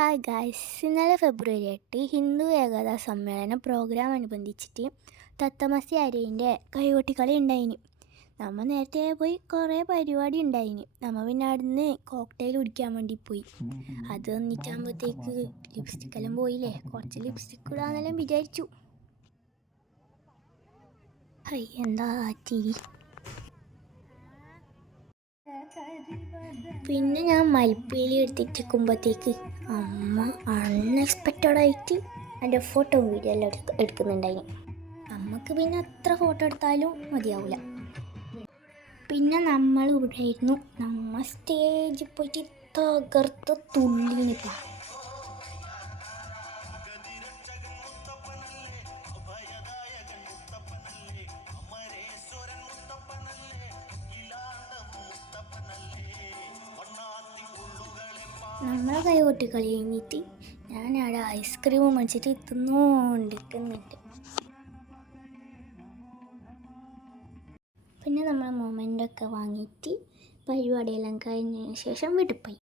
Hi guys, ഇന്നലെ ഫെബ്രുവരി 8 ഹിന്ദു ഏകതാ സമ്മേളന programme അനുബന്ധിച്ചിട്ട് തത്തമസി അരയിൻ്റെ കൈകൊട്ടിക്കളി ഉണ്ടായിന്. നമ്മൾ നേരത്തെ പോയി കുറേ പരിപാടി ഉണ്ടായിന്. നമ്മൾ പിന്നെ അവിടുന്ന് കോക്ടെയിൽ കുടിക്കാൻ വേണ്ടി പോയി. അത് ഒന്നിച്ചാകുമ്പോഴത്തേക്ക് ലിപ്സ്റ്റിക്കെല്ലാം പോയില്ലേ, കുറച്ച് ലിപ്സ്റ്റിക്ക് ഇടാന്നെല്ലാം വിചാരിച്ചു. ഹൈ, എന്താ ചിരി. പിന്നെ ഞാൻ മൽപ്പീലി എടുത്തിട്ടിരിക്കുമ്പോഴത്തേക്ക് അമ്മ അൺഎക്സ്പെക്റ്റഡായിട്ട് എൻ്റെ ഫോട്ടോ വീഡിയോ എല്ലാം എടുക്കുന്നുണ്ടായിന്. അമ്മക്ക് പിന്നെ എത്ര ഫോട്ടോ എടുത്താലും മതിയാവില്ല. പിന്നെ നമ്മൾ ഇവിടെ ആയിരുന്നു. നമ്മൾ സ്റ്റേജിൽ പോയിട്ട് തകർത്ത് തുള്ളിനിപ്പാ. നമ്മളെ കൈകൊട്ടിക്കളി കഴിഞ്ഞിട്ട് ഞാൻ അവിടെ ഐസ്ക്രീം മേടിച്ചിട്ട് തിന്നുകൊണ്ടിരിക്കുന്നുണ്ട്. പിന്നെ നമ്മൾ മൊമെൻ്റൊക്കെ വാങ്ങിയിട്ട് പരിപാടിയെല്ലാം കഴിഞ്ഞതിന് ശേഷം വീട്ടിൽ പോയി.